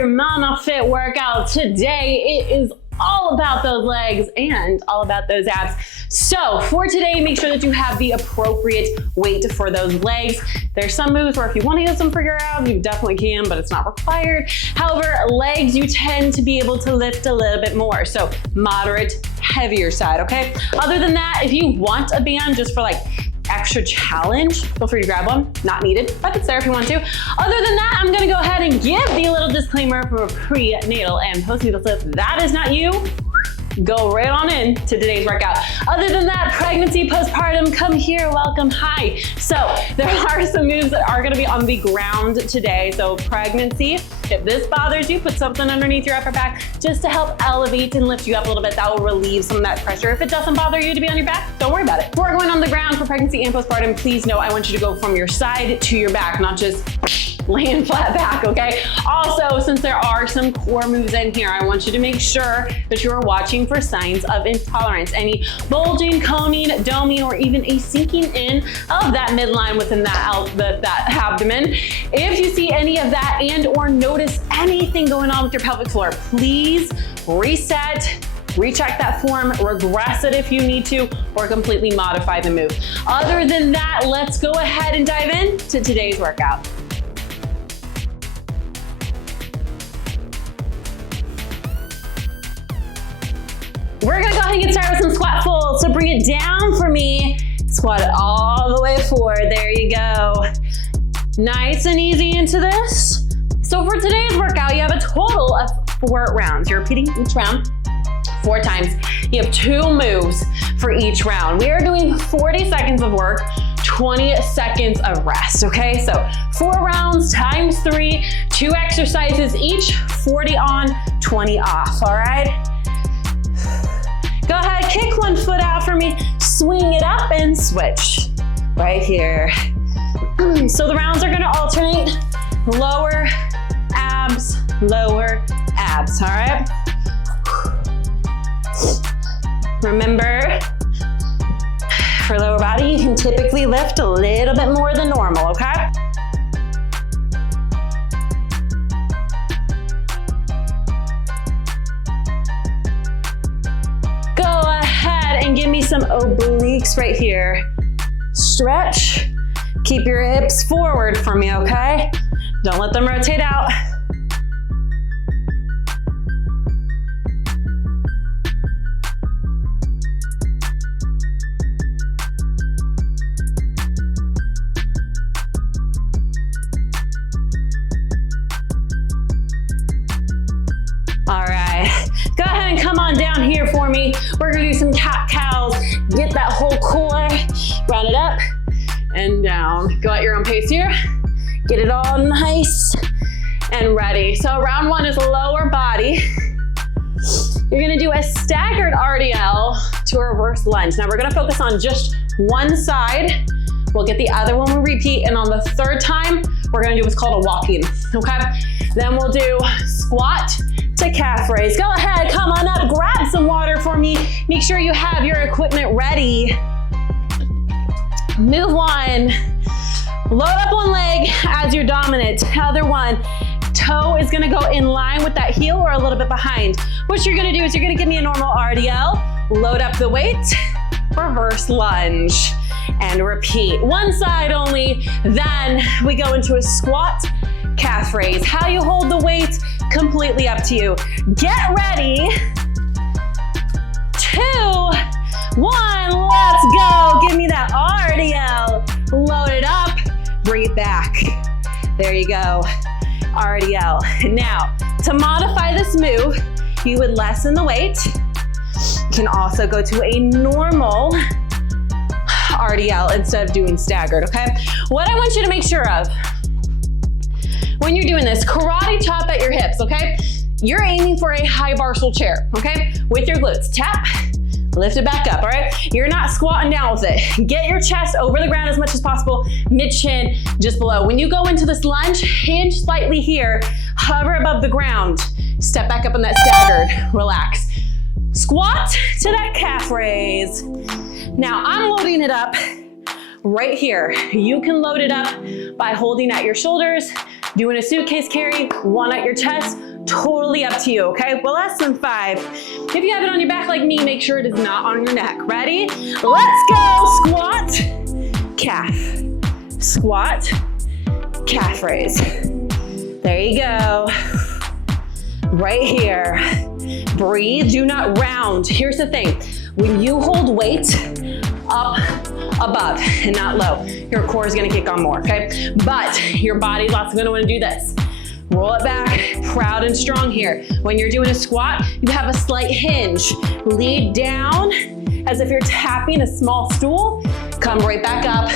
your Momma Fit workout. Today it is all about those legs and all about those abs. So for today, make sure that you have the appropriate weight for those legs. There's some moves where if you want to use them for your abs, you definitely can, but it's not required. However, legs, you tend to be able to lift a little bit more. So moderate, heavier side, okay? Other than that, if you want a band just for like extra challenge, feel free to grab one. Not needed, but it's there if you want to. Other than that, I'm gonna go ahead and give the little disclaimer for prenatal and postnatal. So if that is not you, go right on in to today's workout. Other than that, pregnancy, postpartum, come here, welcome, hi. So there are some moves that are gonna be on the ground today. So pregnancy, if this bothers you, put something underneath your upper back just to help elevate and lift you up a little bit. That will relieve some of that pressure. If it doesn't bother you to be on your back, don't worry about it. Before going on the ground for pregnancy and postpartum, please know I want you to go from your side to your back, not just laying flat back, okay? Also, since there are some core moves in here, I want you to make sure that you are watching for signs of intolerance. Any bulging, coning, doming, or even a sinking in of that midline within that abdomen. If you see any of that and or notice anything going on with your pelvic floor, please reset, recheck that form, regress it if you need to, or completely modify the move. Other than that, let's go ahead and dive into today's workout. We're gonna go ahead and get started with some squat folds. So bring it down for me. Squat it all the way forward. There you go. Nice and easy into this. So for today's workout, you have a total of 4 rounds. You're repeating each round 4 times. You have 2 moves for each round. We are doing 40 seconds of work, 20 seconds of rest, okay? So 4 rounds times 3, 2 exercises each, 40 on, 20 off, all right? Go ahead, kick one foot out for me, swing it up and switch right here. So the rounds are gonna alternate, lower abs, all right? Remember, for lower body, you can typically lift a little bit more than normal, okay? And give me some obliques right here. Stretch, keep your hips forward for me, okay? Don't let them rotate out. All right, go ahead and come on down here for me. We're gonna do some cat-cows. Get that whole core, round it up and down. Go at your own pace here. Get it all nice and ready. So round 1 is lower body. You're gonna do a staggered RDL to a reverse lunge. Now we're gonna focus on just one side. We'll get the other one, we repeat, and on the 3rd time, we're gonna do what's called a walking, okay? Then we'll do squat to calf raise. Go ahead, come on up, grab some water for me. Make sure you have your equipment ready. Move one. Load up one leg as your dominant. Other one. Toe is gonna go in line with that heel or a little bit behind. What you're gonna do is you're gonna give me a normal RDL, load up the weight, reverse lunge, and repeat. One side only, then we go into a squat, calf raise. How you hold the weight, completely up to you. Get ready. 2, 1, let's go. Give me that RDL. Load it up, bring it back. There you go, RDL. Now, to modify this move, you would lessen the weight. You can also go to a normal RDL instead of doing staggered, okay? What I want you to make sure of, when you're doing this, karate chop at your hips, okay? You're aiming for a high bar stool chair, okay? With your glutes, tap, lift it back up, all right? You're not squatting down with it. Get your chest over the ground as much as possible, mid-chin, just below. When you go into this lunge, hinge slightly here, hover above the ground, step back up on that staggered, relax. Squat to that calf raise. Now I'm loading it up right here. You can load it up by holding at your shoulders, doing a suitcase carry, one at your chest, Totally up to you, okay? Well, less than 5. If you have it on your back like me, make sure it is not on your neck. Ready? Let's go. Squat, calf, squat, calf raise. There you go. Right here. Breathe, do not round. Here's the thing. When you hold weight up above and not low, your core is gonna kick on more, okay? But your body's also gonna wanna do this. Roll it back, proud and strong here. When you're doing a squat, you have a slight hinge. Lead down as if you're tapping a small stool. Come right back up,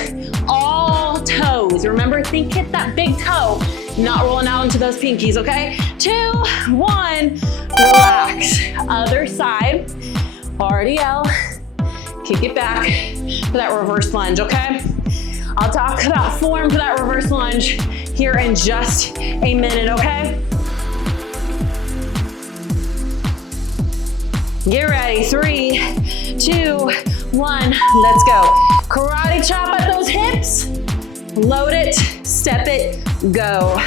all toes. Remember, hit that big toe, not rolling out into those pinkies, okay? 2, 1, relax. Other side, RDL, kick it back for that reverse lunge, okay? I'll talk about form for that reverse lunge here in just a minute, okay? Get ready, 3, 2, 1, let's go. Karate chop at those hips, load it, step it, go.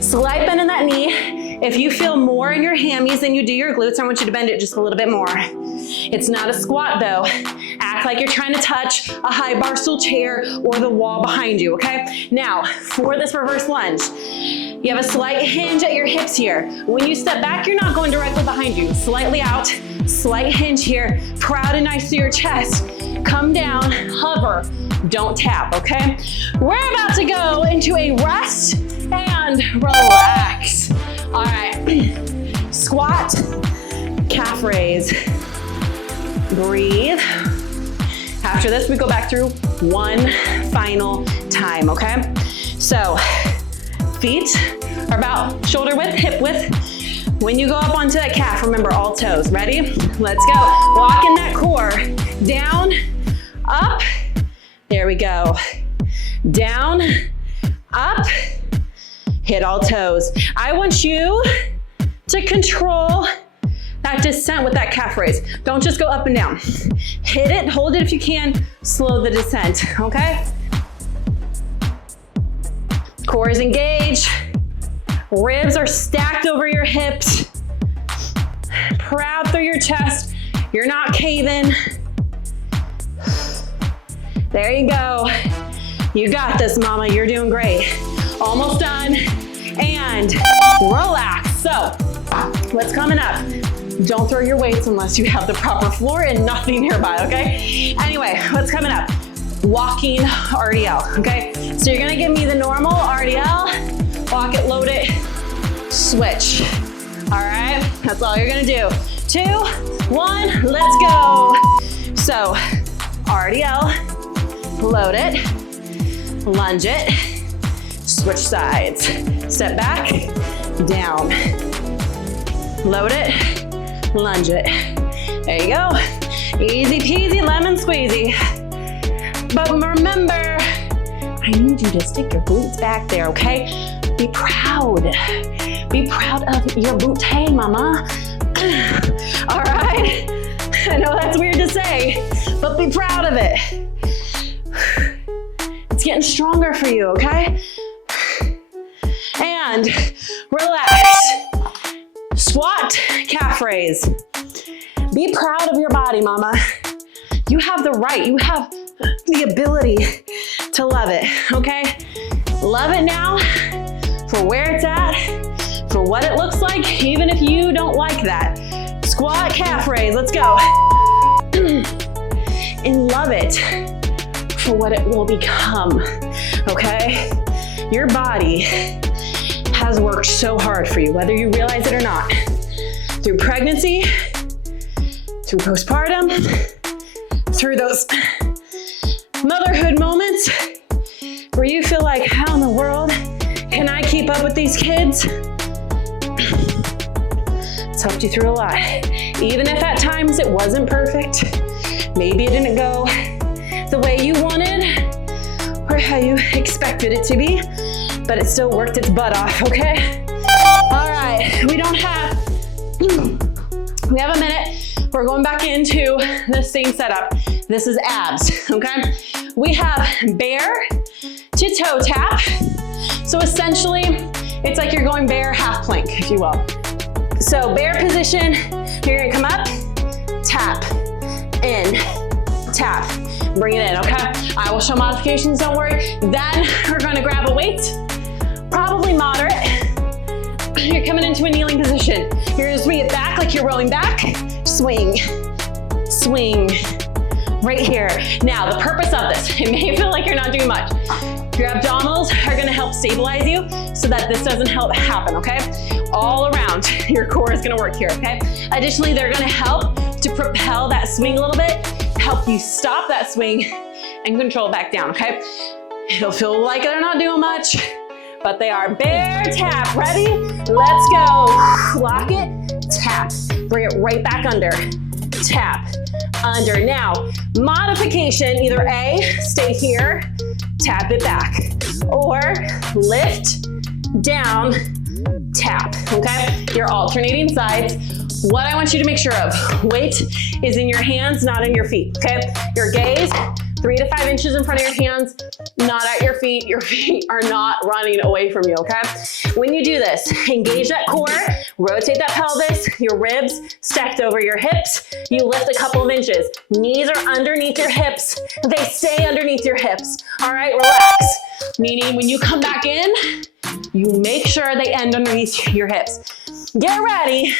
Slight bend in that knee. If you feel more in your hammies than you do your glutes, I want you to bend it just a little bit more. It's not a squat though. Act like you're trying to touch a high bar stool chair or the wall behind you, okay? Now, for this reverse lunge, you have a slight hinge at your hips here. When you step back, you're not going directly behind you. Slightly out, slight hinge here. Proud and nice to your chest. Come down, hover, don't tap, okay? We're about to go into a rest and relax. All right, squat, calf raise, breathe. After this, we go back through one final time, okay? So, feet are about shoulder width, hip width. When you go up onto that calf, remember all toes. Ready? Let's go. Lock in that core. Down, up. There we go. Down, up. Hit all toes. I want you to control that descent with that calf raise. Don't just go up and down. Hit it, hold it if you can, slow the descent, okay? Core is engaged. Ribs are stacked over your hips. Proud through your chest. You're not caving. There you go. You got this, mama. You're doing great. Almost done. And relax. So, what's coming up? Don't throw your weights unless you have the proper floor and nothing nearby, okay? Anyway, what's coming up? Walking RDL, okay? So you're gonna give me the normal RDL, walk it, load it, switch. All right, that's all you're gonna do. 2, 1, let's go. So, RDL, load it, lunge it, switch sides. Step back, down. Load it, lunge it. There you go. Easy peasy, lemon squeezy. But remember, I need you to stick your glutes back there, okay? Be proud. Be proud of your booty, mama. All right? I know that's weird to say, but be proud of it. It's getting stronger for you, okay? And relax. Squat, calf raise. Be proud of your body, mama. You have the right, you have the ability to love it, okay? Love it now for where it's at, for what it looks like, even if you don't like that. Squat, calf raise, let's go. And love it for what it will become, okay? Your body has worked so hard for you, whether you realize it or not. Through pregnancy, through postpartum, through those motherhood moments where you feel like, how in the world can I keep up with these kids? It's helped you through a lot. Even if at times it wasn't perfect, maybe it didn't go the way you wanted or how you expected it to be, but it still worked its butt off, okay? All right, we have a minute. We're going back into the same setup. This is abs, okay? We have bear to toe tap. So So essentially, it's like you're going bear half plank, if you will. So bear position, you're gonna come up, tap, in, tap, bring it in, okay? I will show modifications, don't worry. Then we're gonna grab a weight, probably moderate. You're coming into a kneeling position. You're gonna swing it back like you're rolling back. Swing, swing, right here. Now, the purpose of this, it may feel like you're not doing much. Your abdominals are gonna help stabilize you so that this doesn't happen, okay? All around, your core is gonna work here, okay? Additionally, they're gonna help to propel that swing a little bit, help you stop that swing and control it back down, okay? It'll feel like they're not doing much, but they are. Bear tap, ready? Let's go. Lock it, tap. Bring it right back under, tap, under. Now, modification, either A, stay here, tap it back, or lift, down, tap, okay? You're alternating sides. What I want you to make sure of, weight is in your hands, not in your feet, okay? Your gaze, 3 to 5 inches in front of your hands, not at your feet. Your feet are not running away from you, okay? When you do this, engage that core, rotate that pelvis, your ribs stacked over your hips. You lift a couple of inches. Knees are underneath your hips. They stay underneath your hips. All right, relax. Meaning when you come back in, you make sure they end underneath your hips. Get ready.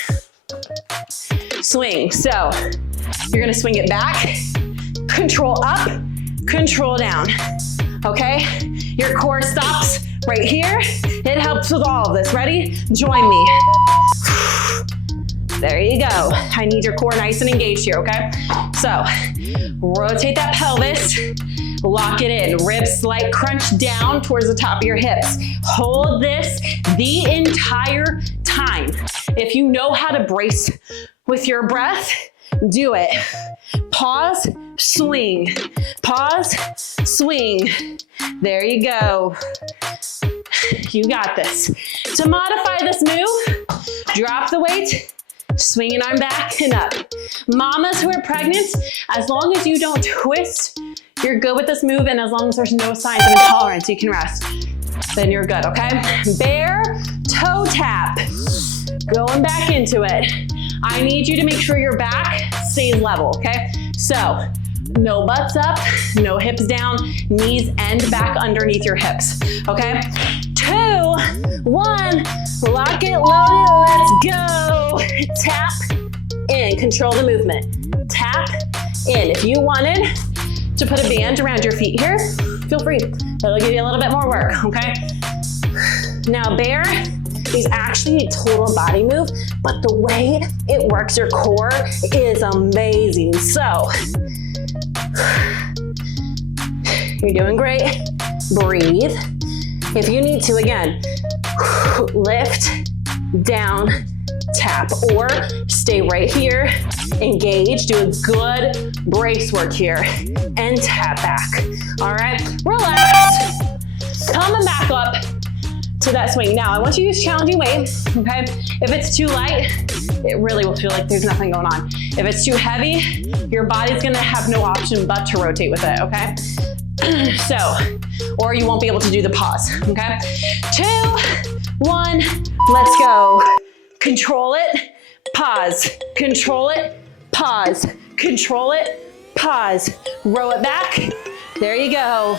Swing. So you're gonna swing it back, control up, control down, okay? Your core stops right here. It helps with all of this. Ready? Join me. There you go. I need your core nice and engaged here, okay? So rotate that pelvis, lock it in. Ribs slight crunch down towards the top of your hips. Hold this the entire time. If you know how to brace with your breath, do it. Pause, swing. Pause, swing. There you go. You got this. To modify this move, drop the weight, swing an arm back and up. Mamas who are pregnant, as long as you don't twist, you're good with this move, and as long as there's no signs of intolerance, you can rest. Then you're good, okay? Bear toe tap. Going back into it. I need you to make sure your back stays level, okay? So, no butts up, no hips down, knees end back underneath your hips, okay? 2, 1, lock it, load it, let's go. Tap in, control the movement. Tap in. If you wanted to put a band around your feet here, feel free. That'll give you a little bit more work, okay? Now, bear is actually a total body move, but the way it works your core is amazing. So, you're doing great. Breathe. If you need to, again, lift, down, tap, or stay right here, engage, do a good brace work here, and tap back. All right, relax. Coming back up to that swing. Now, I want you to use challenging weight, okay? If it's too light, it really will feel like there's nothing going on. If it's too heavy, your body's gonna have no option but to rotate with it, okay? So, or you won't be able to do the pause, okay? 2, 1, let's go. Control it, pause. Control it, pause. Control it, pause. Row it back. There you go.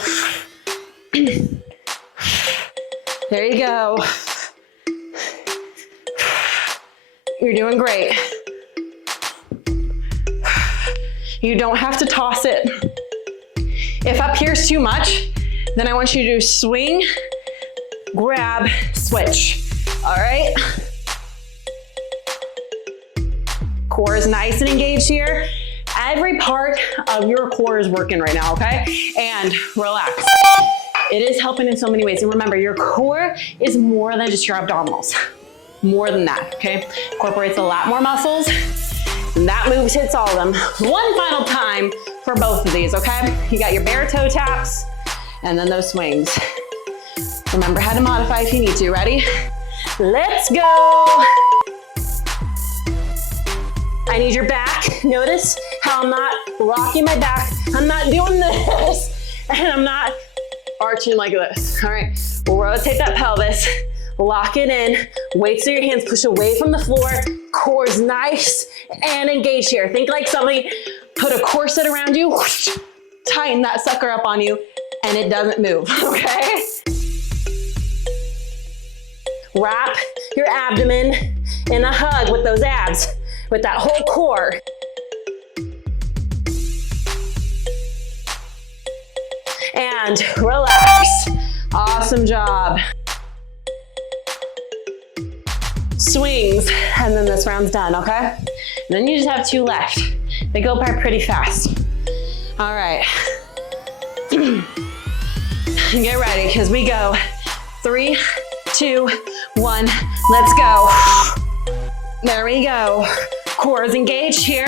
There you go. You're doing great. You don't have to toss it. If up here's too much, then I want you to swing, grab, switch. All right? Core is nice and engaged here. Every part of your core is working right now, okay? And relax. It is helping in so many ways. And remember, your core is more than just your abdominals. More than that, okay? Incorporates a lot more muscles. And that move hits all of them. One final time for both of these, okay? You got your bear toe taps and then those swings. Remember how to modify if you need to. Ready? Let's go. I need your back. Notice how I'm not rocking my back. I'm not doing this. And I'm not arching like this. All right, Rotate that pelvis, lock it in, weights through your hands, push away from the floor, core's nice and engaged here. Think like somebody put a corset around you, whoosh, tighten that sucker up on you, and it doesn't move, okay? Wrap your abdomen in a hug with those abs, with that whole core. And relax. Awesome job. Swings, and then this round's done, okay? And then you just have 2 left. They go by pretty fast. All right. Get ready, because we go 3, 2, 1, let's go. There we go. Core is engaged here.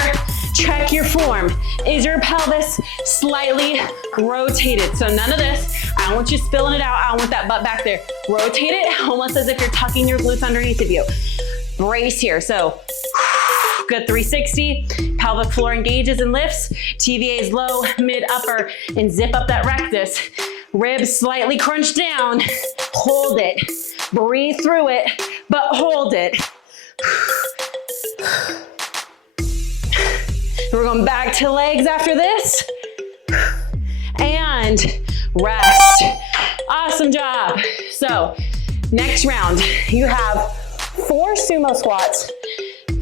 Check your form. Is your pelvis slightly rotated? So none of this. I don't want you spilling it out. I don't want that butt back there. Rotate it almost as if you're tucking your glutes underneath of you. Brace here. So good 360. Pelvic floor engages and lifts. TVA is low, mid, upper, and zip up that rectus. Ribs slightly crunch down. Hold it. Breathe through it, but hold it. We're going back to legs after this. And rest. Awesome job. So next round, you have 4 sumo squats,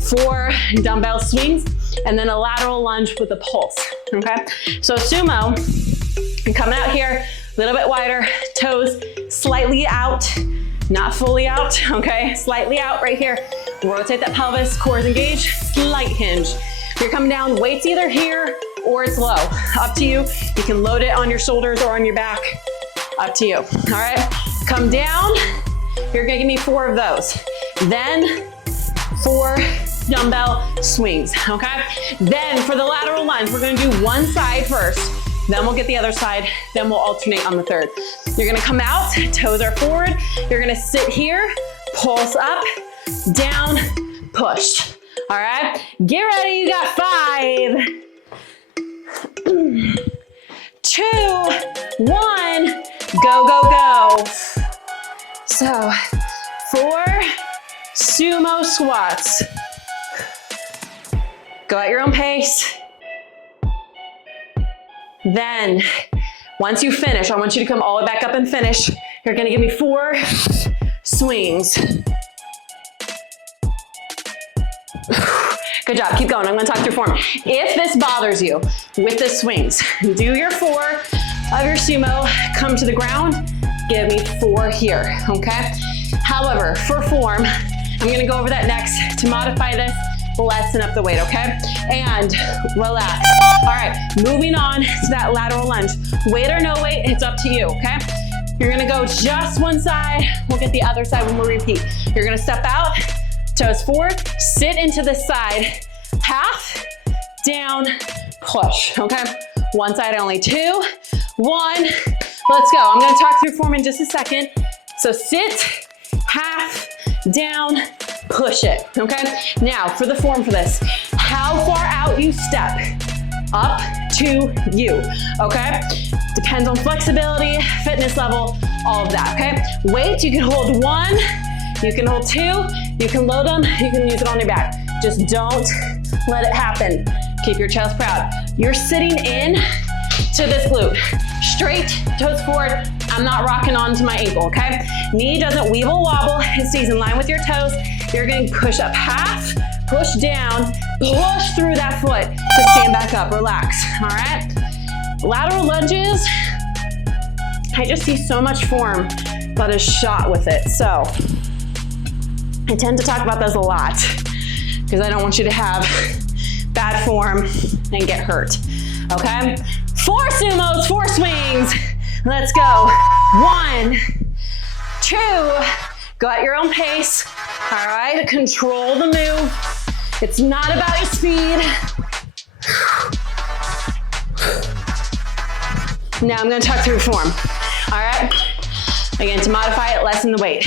4 dumbbell swings, and then a lateral lunge with a pulse, okay? So sumo, you're coming out here, a little bit wider, toes slightly out, not fully out, okay? Slightly out right here. Rotate that pelvis, core is engaged, slight hinge. You're coming down, weights either here or it's low. Up to you. You can load it on your shoulders or on your back. Up to you, all right? Come down. You're gonna give me 4 of those. Then 4 dumbbell swings, okay? Then for the lateral lunge, we're gonna do one side first, then we'll get the other side, then we'll alternate on the third. You're gonna come out, toes are forward. You're gonna sit here, pulse up, down, push. All right, get ready, you got 5, 2, 1, go, go, go. So 4 sumo squats. Go at your own pace. Then, once you finish, I want you to come all the way back up and finish. You're gonna give me 4 swings. Good job, keep going. I'm gonna talk through form. If this bothers you with the swings, do your 4 of your sumo, come to the ground, give me 4 here, okay? However, for form, I'm gonna go over that next. To modify this, lessen up the weight, okay? And relax. All right, moving on to that lateral lunge. Weight or no weight, it's up to you, okay? You're gonna go just one side. We'll get the other side when we repeat. You're gonna step out, toes forward, sit into this side, half, down, push, okay? One side only, 2, 1, let's go. I'm gonna talk through form in just a second. So sit, half, down, push it, okay? Now for the form for this, how far out you step, up to you, okay? Depends on flexibility, fitness level, all of that, okay? Weight, you can hold 1, you can hold 2, you can load them, you can use it on your back. Just don't let it happen. Keep your chest proud. You're sitting in to this glute. Straight, toes forward. I'm not rocking onto my ankle, okay? Knee doesn't weeble wobble. It stays in line with your toes. You're gonna push up half, push down, push through that foot to stand back up, relax, all right? Lateral lunges, I just see so much form that is shot with it. So I tend to talk about those a lot because I don't want you to have bad form and get hurt, okay? 4 sumos, 4 swings. Let's go. 1, 2, go at your own pace. All right, control the move. It's not about your speed. Now I'm gonna talk through form. All right, again, to modify it, lessen the weight.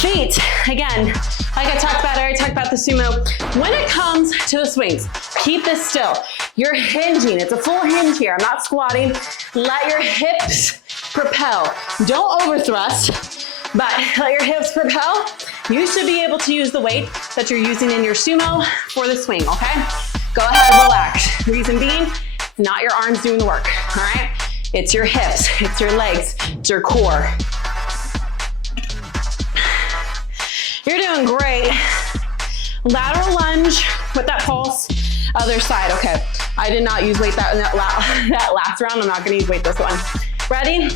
Feet, again, like I already talked about the sumo. When it comes to the swings, keep this still. You're hinging, it's a full hinge here. I'm not squatting. Let your hips propel. Don't overthrust, but let your hips propel. You should be able to use the weight that you're using in your sumo for the swing, okay? Go ahead, relax. Reason being, it's not your arms doing the work, all right? It's your hips, it's your legs, it's your core. You're doing great. Lateral lunge with that pulse. Other side, okay. I did not use weight that last round. I'm not gonna use weight this one. Ready?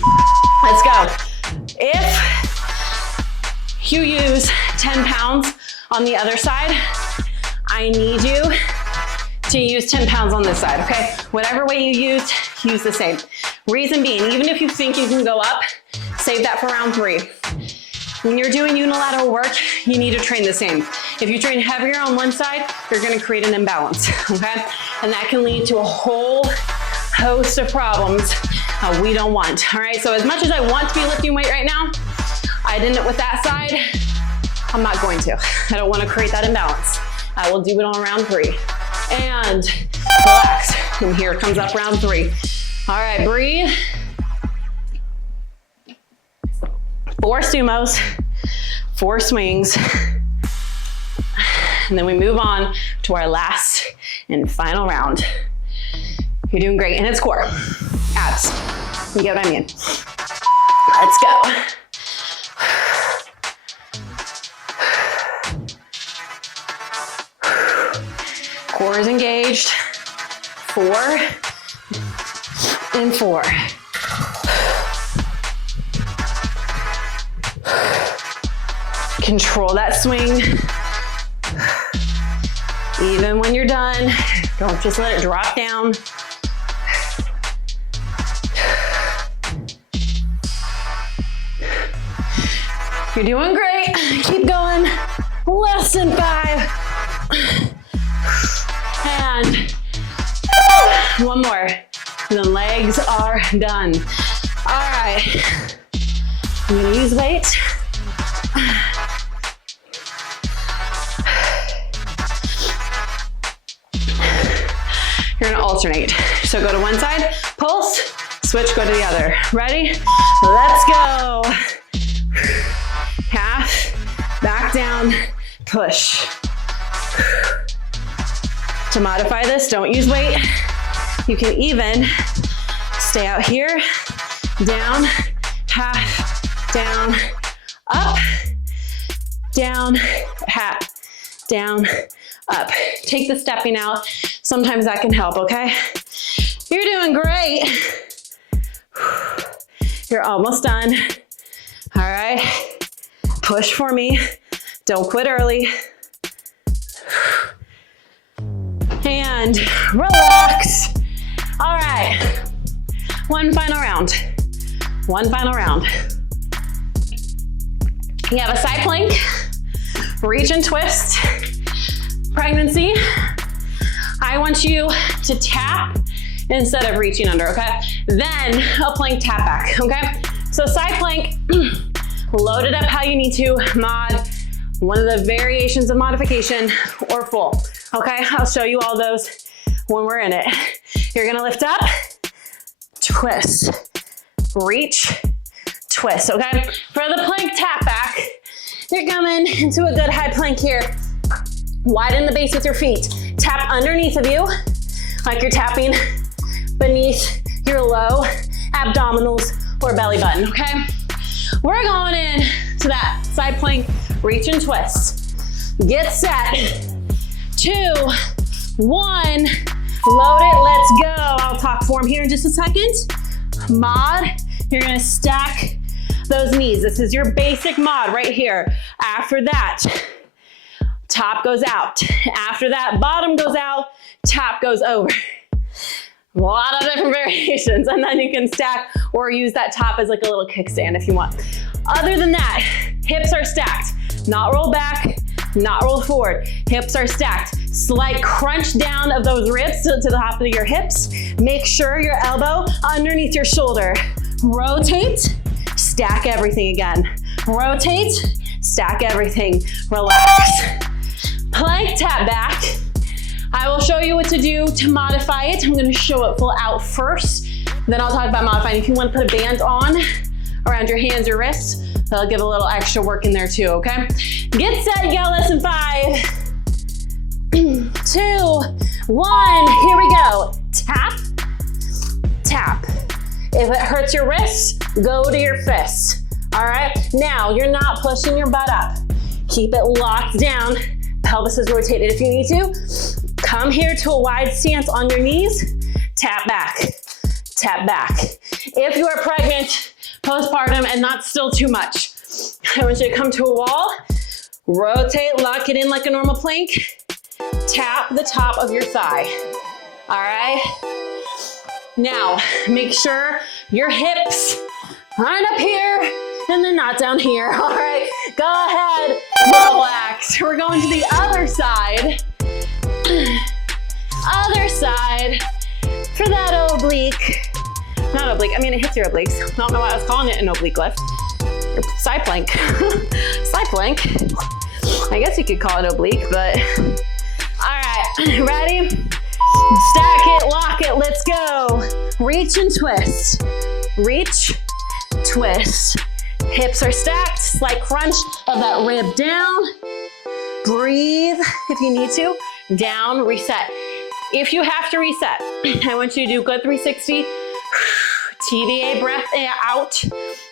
Let's go. If you use 10 pounds on the other side, I need you to use 10 pounds on this side, okay? Whatever weight you used, use the same. Reason being, even if you think you can go up, save that for round 3. When you're doing unilateral work, you need to train the same. If you train heavier on one side, you're gonna create an imbalance, okay? And that can lead to a whole host of problems we don't want, all right? So as much as I want to be lifting weight right now, I didn't with that side, I'm not going to. I don't wanna create that imbalance. I will do it on round 3. And relax, and here comes up round 3. All right, breathe. 4 sumos, 4 swings, and then we move on to our last and final round. You're doing great, and it's core, abs. You get what I mean? Let's go. Core is engaged. 4 and 4. Control that swing. Even when you're done, don't just let it drop down. You're doing great. Keep going. Less than 5. And one more. And then legs are done. All right. I'm gonna use weight. You're gonna alternate. So go to one side, pulse, switch, go to the other. Ready? Let's go. Half, back down, push. To modify this, don't use weight. You can even stay out here, down, half, down, up, down, half, down, up. Take the stepping out. Sometimes that can help, okay? You're doing great. You're almost done. All right, push for me. Don't quit early. And relax. All right, one final round. One final round. You have a side plank, reach and twist. Pregnancy, I want you to tap instead of reaching under, okay? Then a plank tap back, okay? So side plank, load it up how you need to, mod, one of the variations of modification, or full, okay? I'll show you all those when we're in it. You're gonna lift up, twist, reach, twist, okay? For the plank tap back, you're coming into a good high plank here. Widen the base with your feet. Tap underneath of you, like you're tapping beneath your low abdominals or belly button, okay? We're going in to that side plank, reach and twist. Get set. 2, 1, load it, let's go. I'll talk form here in just a second. Mod, you're gonna stack those knees. This is your basic mod right here. After that, top goes out. After that, bottom goes out, top goes over. A lot of different variations, and then you can stack or use that top as like a little kickstand if you want. Other than that, hips are stacked. Not roll back, not roll forward. Hips are stacked. Slight crunch down of those ribs to the top of your hips. Make sure your elbow underneath your shoulder. Rotate, stack everything again. Rotate, stack everything. Relax. Plank tap back. I will show you what to do to modify it. I'm gonna show it full out first. Then I'll talk about modifying. If you want to put a band on around your hands or wrists, that'll give a little extra work in there too, okay? Get set, you got less than 5, 2, 1, here we go. Tap, tap. If it hurts your wrists, go to your fists. All right, now you're not pushing your butt up. Keep it locked down. Pelvis is rotated if you need to. Come here to a wide stance on your knees. Tap back, tap back. If you are pregnant, postpartum, and not still too much, I want you to come to a wall, rotate, lock it in like a normal plank, tap the top of your thigh. All right? Now, make sure your hips aren't up here and they're not down here. All right, go ahead, relax. We're going to the other side. Other side for that oblique. Not oblique, I mean it hits your obliques. I don't know why I was calling it an oblique lift. Or side plank. Side plank. I guess you could call it oblique, but all right, ready? Stack it, lock it, let's go. Reach and twist. Reach, twist. Hips are stacked, slight crunch of that rib down. Breathe if you need to. Down, reset. If you have to reset, I want you to do good 360. TVA breath out.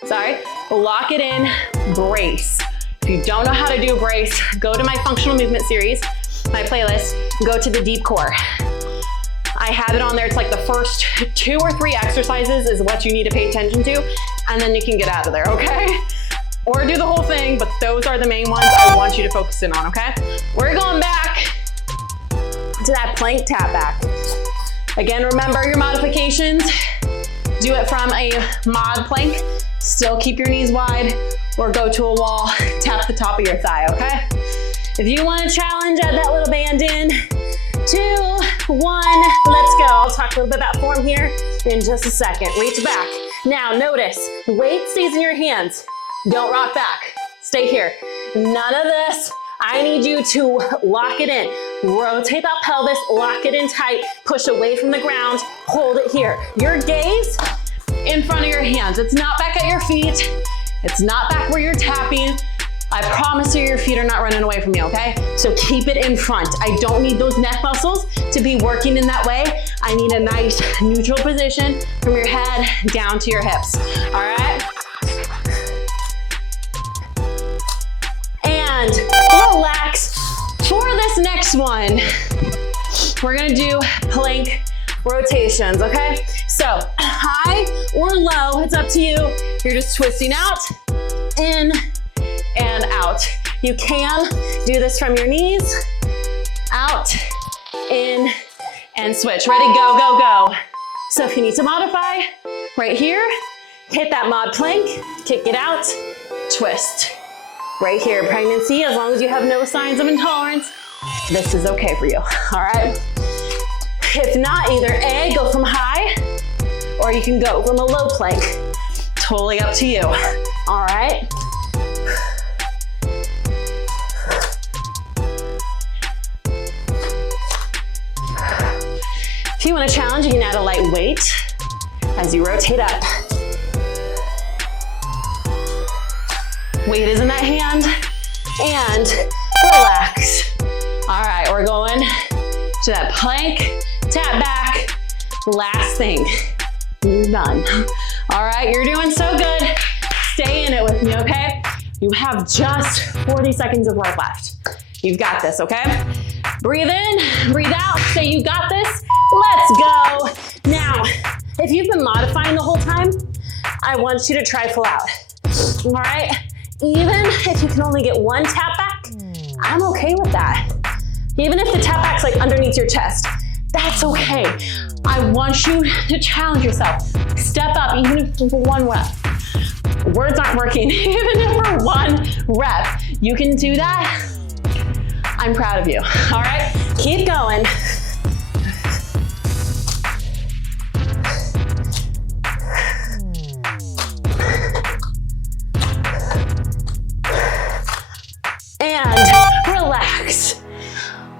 Sorry. Lock it in, brace. If you don't know how to do a brace, go to my functional movement series, my playlist, go to the deep core. I have it on there. It's like the first 2 or 3 exercises is what you need to pay attention to, and then you can get out of there, okay? Or do the whole thing, but those are the main ones I want you to focus in on, okay? We're going back to that plank tap back. Again, remember your modifications. Do it from a mod plank. Still keep your knees wide, or go to a wall, tap the top of your thigh, okay? If you want to challenge, add that little band in. 2, 1, let's go. I'll talk a little bit about form here in just a second. Reach back. Now notice, weight stays in your hands. Don't rock back. Stay here. None of this. I need you to lock it in. Rotate that pelvis, lock it in tight, push away from the ground, hold it here. Your gaze in front of your hands. It's not back at your feet. It's not back where you're tapping. I promise you your feet are not running away from you, okay? So keep it in front. I don't need those neck muscles to be working in that way. I need a nice neutral position from your head down to your hips, all right? And relax. For this next one, we're gonna do plank rotations, okay? So high or low, it's up to you. You're just twisting out, in, and out. You can do this from your knees, out, in, and switch. Ready, go, go, go. So if you need to modify, right here, hit that mod plank, kick it out, twist. Right here, pregnancy, as long as you have no signs of intolerance, this is okay for you, all right? If not, either A, go from high, or you can go from a low plank. Totally up to you, all right? If you want to challenge, you can add a light weight as you rotate up. Weight is in that hand, and relax. All right, we're going to that plank, tap back, last thing, you're done. All right, you're doing so good. Stay in it with me, okay? You have just 40 seconds of work left. You've got this, okay? Breathe in, breathe out, say you got this. Let's go. Now, if you've been modifying the whole time, I want you to try full out, all right? Even if you can only get 1 tap back, I'm okay with that. Even if the tap back's like underneath your chest, that's okay. I want you to challenge yourself. Step up, even if for 1 rep. Words aren't working. Even if for 1 rep, you can do that. I'm proud of you, all right? Keep going. And relax.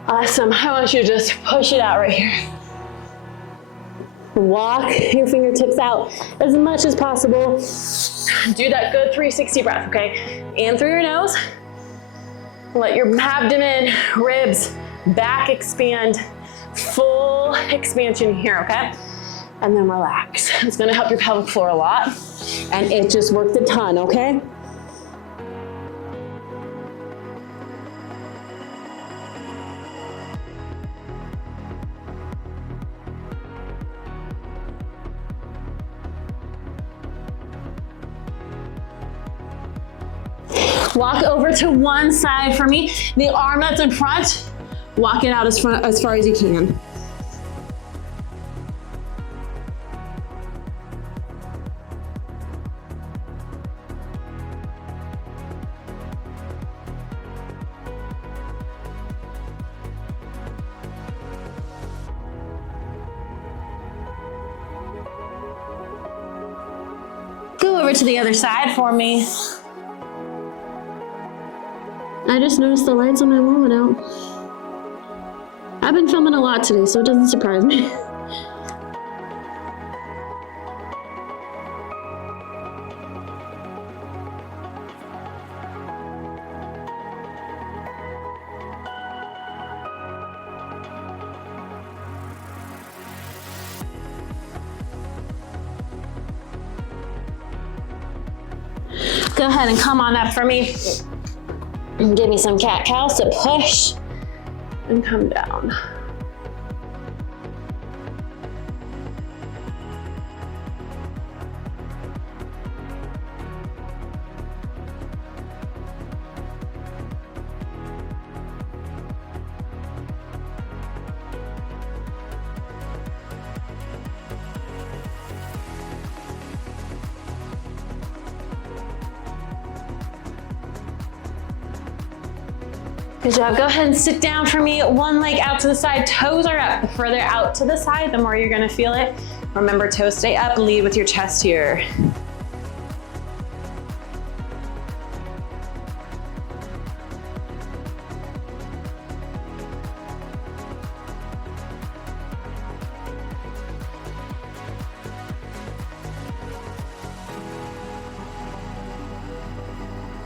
Awesome, I want you to just push it out right here. Walk your fingertips out as much as possible. Do that good 360 breath, okay? In through your nose. Let your abdomen, ribs, back expand. Full expansion here, okay? And then relax. It's gonna help your pelvic floor a lot. And it just worked a ton, okay? Walk over to one side for me. The arm that's in front, walk it out as far as you can. Go over to the other side for me. I just noticed the lights on my wall went out. I've been filming a lot today, so it doesn't surprise me. Go ahead and come on up for me. And give me some cat-cows to push and come down. Good job. Go ahead and sit down for me. One leg out to the side, toes are up. The further out to the side, the more you're gonna feel it. Remember, toes stay up, lead with your chest here.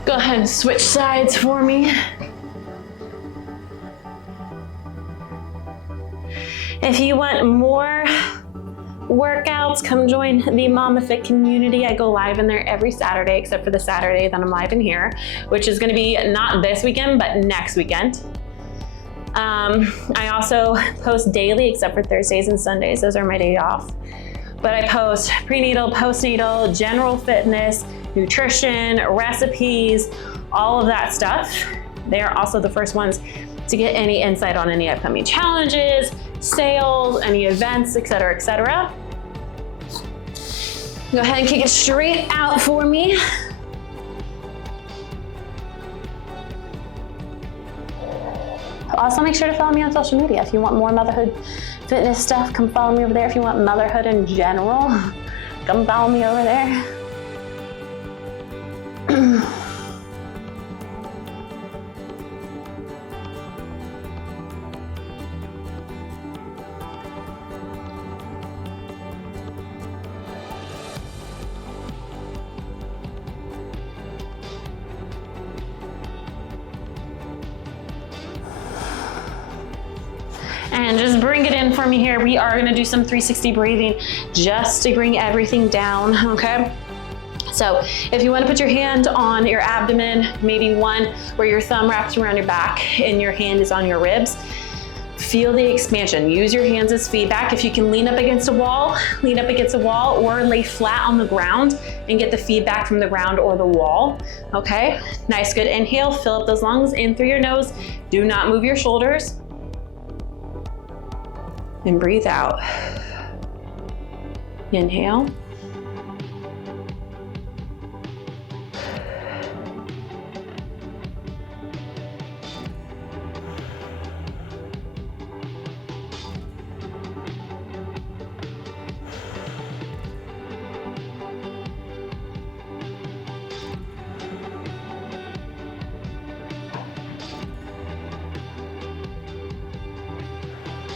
Go ahead and switch sides for me. If you want more workouts, come join the Momma Fit Community. I go live in there every Saturday, except for the Saturday that I'm live in here, which is gonna be not this weekend, but next weekend. I also post daily, except for Thursdays and Sundays. Those are my day off. But I post prenatal, postnatal, general fitness, nutrition, recipes, all of that stuff. They are also the first ones to get any insight on any upcoming challenges, sales, any events, et cetera, et cetera. Go ahead and kick it straight out for me. Also, make sure to follow me on social media. If you want more motherhood fitness stuff, come follow me over there. If you want motherhood in general, come follow me over there. And just bring it in for me here. We are gonna do some 360 breathing just to bring everything down, okay? So if you wanna put your hand on your abdomen, maybe one where your thumb wraps around your back and your hand is on your ribs, feel the expansion. Use your hands as feedback. If you can lean up against a wall, lean up against a wall, or lay flat on the ground and get the feedback from the ground or the wall, okay? Nice, good inhale, fill up those lungs in through your nose. Do not move your shoulders. And breathe out. Inhale.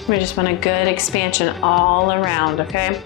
We just want a good expansion all around, okay?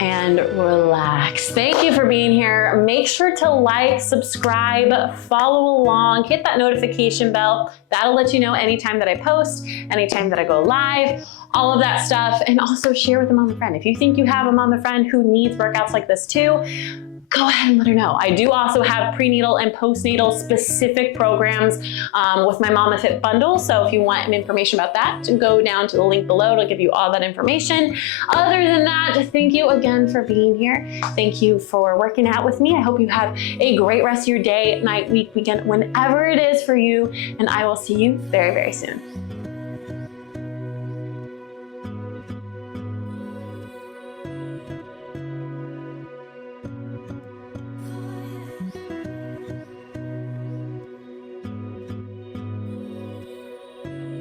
And relax. Thank you for being here. Make sure to like, subscribe, follow along, hit that notification bell. That'll let you know anytime that I post, anytime that I go live, all of that stuff. And also share with a mama friend. If you think you have a mama friend who needs workouts like this too, go ahead and let her know. I do also have prenatal and postnatal specific programs with my Momma Fit bundle. So if you want information about that, go down to the link below. It'll give you all that information. Other than that, thank you again for being here. Thank you for working out with me. I hope you have a great rest of your day, night, week, weekend, whenever it is for you. And I will see you very, very soon.